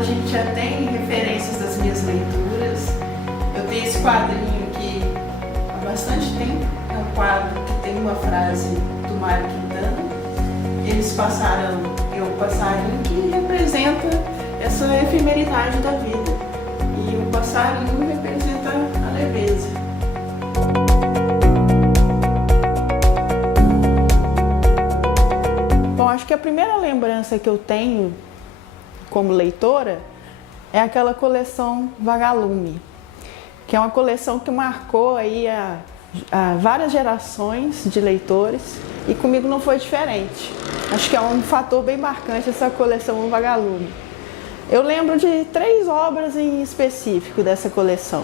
a gente já tem referências das minhas leituras. Eu tenho esse quadrinho aqui há bastante tempo. É um quadro que tem uma frase do Mário Quintana. Eles passaram, o passarinho, que representa essa efemeridade da vida. E o passarinho representa a leveza. Bom, acho que a primeira lembrança que eu tenho como leitora é aquela coleção Vagalume, que é uma coleção que marcou aí a várias gerações de leitores, e comigo não foi diferente. Acho que é um fator bem marcante essa coleção Vagalume. Eu lembro de 3 obras em específico dessa coleção: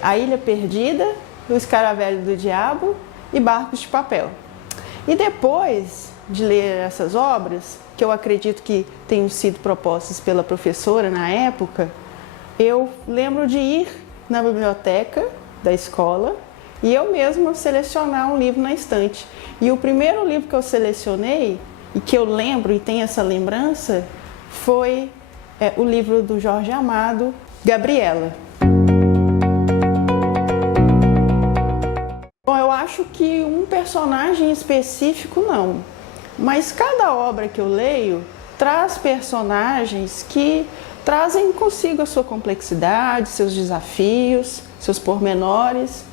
A Ilha Perdida, O Escaravelho do Diabo e Barcos de Papel. E depois de ler essas obras, que eu acredito que tenham sido propostas pela professora na época, eu lembro de ir na biblioteca da escola e eu mesma selecionar um livro na estante. E o primeiro livro que eu selecionei, e que eu lembro e tenho essa lembrança, foi o livro do Jorge Amado, Gabriela. Bom, eu acho que um personagem específico não, mas cada obra que eu leio traz personagens que trazem consigo a sua complexidade, seus desafios, seus pormenores.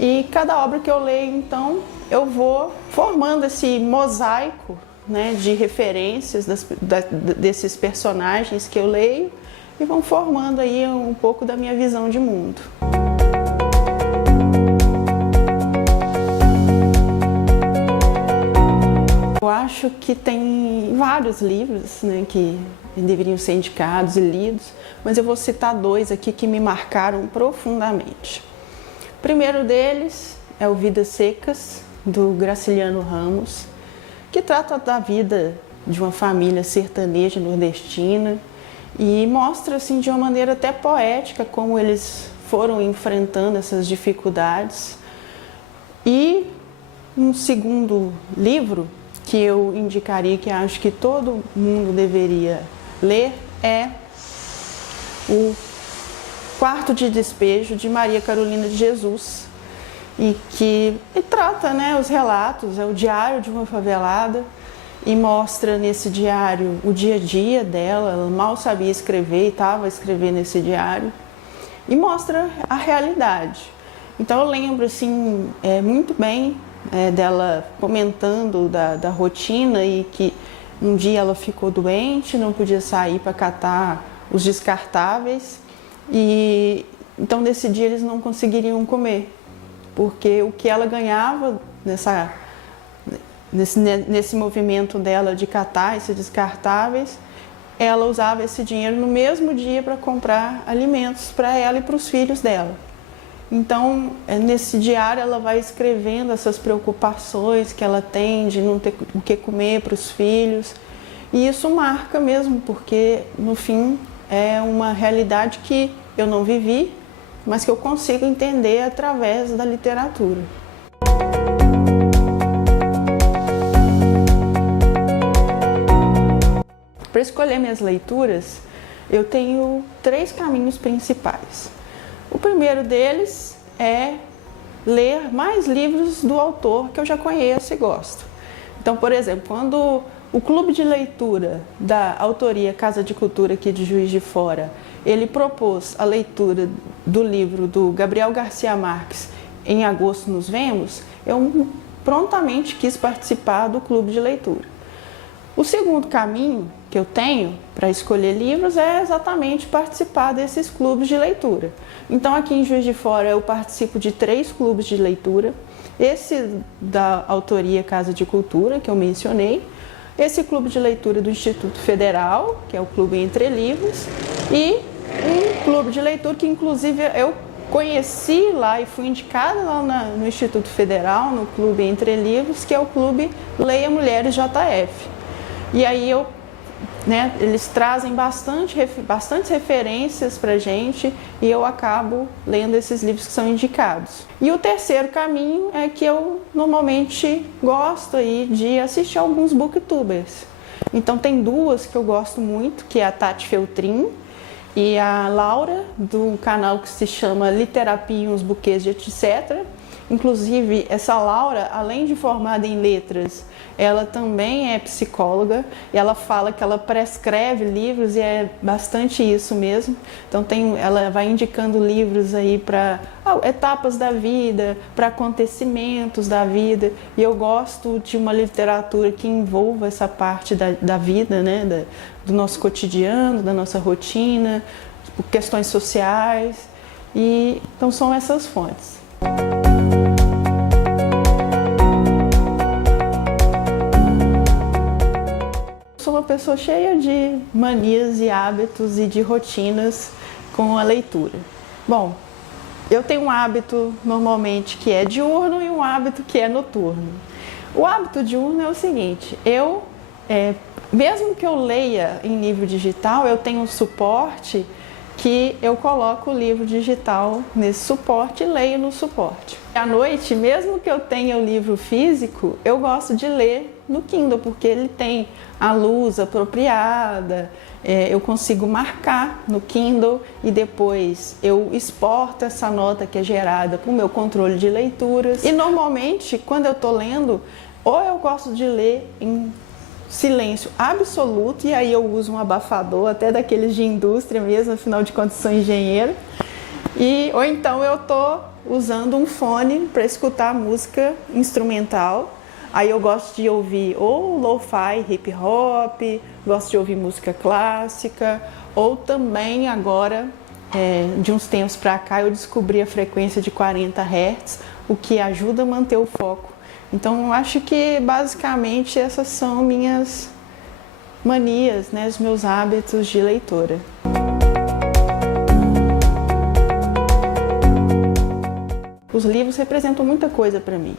E cada obra que eu leio, então, eu vou formando esse mosaico, né, de referências desses personagens que eu leio, e vão formando aí um pouco da minha visão de mundo. Eu acho que tem vários livros, né, que deveriam ser indicados e lidos, mas eu vou citar 2 aqui que me marcaram profundamente. O primeiro deles é o Vidas Secas, do Graciliano Ramos, que trata da vida de uma família sertaneja nordestina e mostra assim, de uma maneira até poética como eles foram enfrentando essas dificuldades. E um segundo livro que eu indicaria, que acho que todo mundo deveria ler, é o Quarto de Despejo, de Maria Carolina de Jesus, e que trata, né, os relatos, é o diário de uma favelada, e mostra nesse diário o dia a dia dela. Ela mal sabia escrever e estava escrevendo esse diário, e mostra a realidade. Então eu lembro assim, muito bem dela comentando da rotina, e que um dia ela ficou doente, não podia sair para catar os descartáveis, e então nesse dia eles não conseguiriam comer, porque o que ela ganhava nesse movimento dela de catar esses descartáveis, ela usava esse dinheiro no mesmo dia para comprar alimentos para ela e para os filhos dela. Então, nesse diário ela vai escrevendo essas preocupações que ela tem de não ter o que comer para os filhos. E isso marca mesmo, porque no fim é uma realidade que eu não vivi, mas que eu consigo entender através da literatura. Para escolher minhas leituras, eu tenho 3 caminhos principais. O primeiro deles é ler mais livros do autor que eu já conheço e gosto. Então, por exemplo, quando o clube de leitura da autoria Casa de Cultura aqui de Juiz de Fora, ele propôs a leitura do livro do Gabriel Garcia Marques, Em Agosto Nos Vemos, eu prontamente quis participar do clube de leitura. O segundo caminho que eu tenho para escolher livros é exatamente participar desses clubes de leitura. Então, aqui em Juiz de Fora eu participo de 3 clubes de leitura. Esse da autoria Casa de Cultura, que eu mencionei, esse clube de leitura do Instituto Federal, que é o Clube Entre Livros, e um clube de leitura que inclusive eu conheci lá e fui indicada lá no Instituto Federal, no Clube Entre Livros, que é o Clube Leia Mulheres JF. E aí eles trazem bastantes referências para a gente, e eu acabo lendo esses livros que são indicados. E o terceiro caminho é que eu normalmente gosto aí de assistir alguns booktubers. Então tem duas que eu gosto muito, que é a Tati Feltrin e a Laura, do canal que se chama Literapia e uns Buquês de Etc. Inclusive, essa Laura, além de formada em letras, ela também é psicóloga e ela fala que ela prescreve livros e é bastante isso mesmo. Então ela vai indicando livros aí para etapas da vida, para acontecimentos da vida. E eu gosto de uma literatura que envolva essa parte da vida, né? Do nosso cotidiano, da nossa rotina, questões sociais. E então são essas fontes. Sou uma pessoa cheia de manias e hábitos e de rotinas com a leitura. Bom, eu tenho um hábito normalmente que é diurno e um hábito que é noturno. O hábito diurno é o seguinte: mesmo que eu leia em livro digital, eu tenho um suporte que eu coloco o livro digital nesse suporte e leio no suporte. À noite, mesmo que eu tenha o livro físico, eu gosto de ler no Kindle, porque ele tem a luz apropriada, eu consigo marcar no Kindle e depois eu exporto essa nota que é gerada para o meu controle de leituras. E normalmente, quando eu estou lendo, ou eu gosto de ler em silêncio absoluto, e aí eu uso um abafador, até daqueles de indústria mesmo, afinal de contas sou engenheiro, ou então eu estou usando um fone para escutar música instrumental. Aí eu gosto de ouvir ou lo-fi, hip hop, gosto de ouvir música clássica, ou também agora, de uns tempos para cá, eu descobri a frequência de 40 Hz, o que ajuda a manter o foco. Então, eu acho que basicamente essas são minhas manias, né, os meus hábitos de leitora. Os livros representam muita coisa para mim.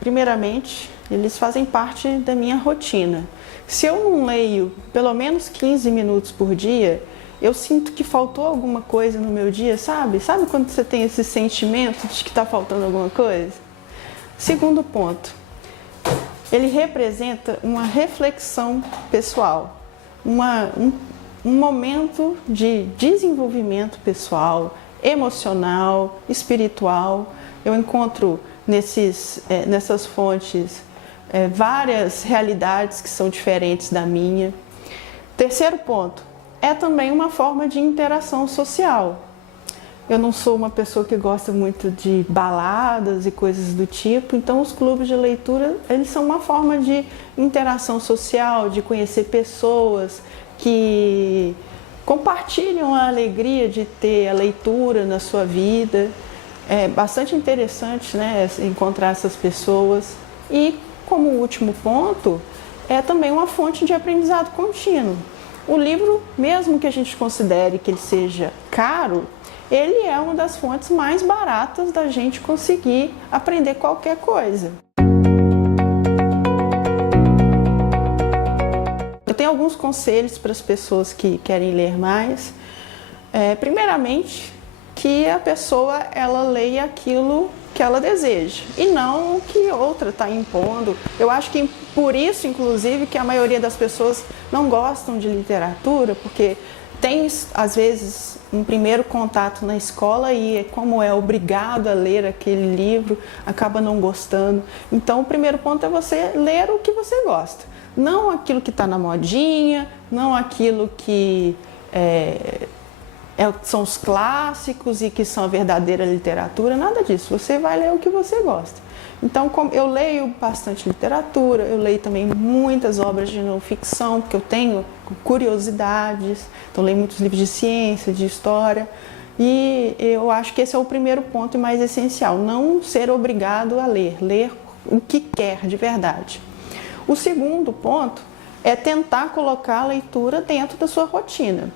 Primeiramente, eles fazem parte da minha rotina. Se eu não leio pelo menos 15 minutos por dia, eu sinto que faltou alguma coisa no meu dia, sabe? Sabe quando você tem esse sentimento de que está faltando alguma coisa? Segundo ponto, ele representa uma reflexão pessoal, um momento de desenvolvimento pessoal, emocional, espiritual. Eu encontro nessas fontes várias realidades que são diferentes da minha. Terceiro ponto, é também uma forma de interação social. Eu não sou uma pessoa que gosta muito de baladas e coisas do tipo, então os clubes de leitura, eles são uma forma de interação social, de conhecer pessoas que compartilham a alegria de ter a leitura na sua vida. É bastante interessante, né, encontrar essas pessoas. E como último ponto, é também uma fonte de aprendizado contínuo. O livro, mesmo que a gente considere que ele seja caro, ele é uma das fontes mais baratas da gente conseguir aprender qualquer coisa. Eu tenho alguns conselhos para as pessoas que querem ler mais. Primeiramente, que a pessoa ela leia aquilo que ela deseja e não o que outra está impondo. Eu acho que por isso, inclusive, que a maioria das pessoas não gostam de literatura, porque tem, às vezes, um primeiro contato na escola e como é obrigado a ler aquele livro, acaba não gostando. Então, o primeiro ponto é você ler o que você gosta. Não aquilo que está na modinha, não aquilo que são os clássicos e que são a verdadeira literatura, nada disso. Você vai ler o que você gosta. Então, eu leio bastante literatura, eu leio também muitas obras de não ficção, porque eu tenho curiosidades, então leio muitos livros de ciência, de história, e eu acho que esse é o primeiro ponto e mais essencial, não ser obrigado a ler o que quer de verdade. O segundo ponto é tentar colocar a leitura dentro da sua rotina.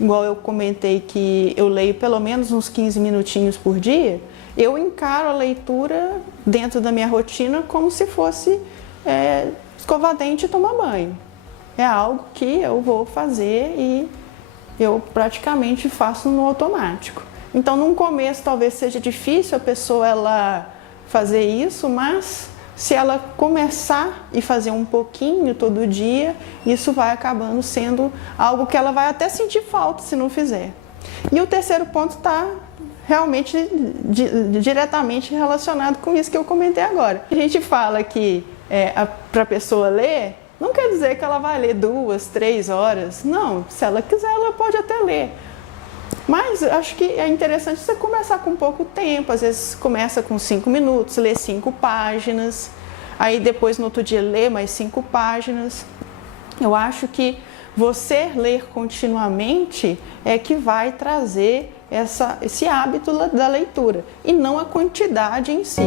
Igual eu comentei que eu leio pelo menos uns 15 minutinhos por dia, eu encaro a leitura dentro da minha rotina como se fosse escovar dente e tomar banho. É algo que eu vou fazer e eu praticamente faço no automático. Então, no começo talvez seja difícil a pessoa ela fazer isso, mas se ela começar e fazer um pouquinho todo dia, isso vai acabando sendo algo que ela vai até sentir falta se não fizer. E o terceiro ponto está realmente diretamente relacionado com isso que eu comentei agora. A gente fala que para a pessoa ler, não quer dizer que ela vai ler 2, 3 horas. Não, se ela quiser, ela pode até ler. Mas acho que é interessante você começar com pouco tempo. Às vezes começa com 5 minutos, lê 5 páginas. Aí depois no outro dia lê mais 5 páginas. Eu acho que você ler continuamente é que vai trazer esse hábito da leitura e não a quantidade em si.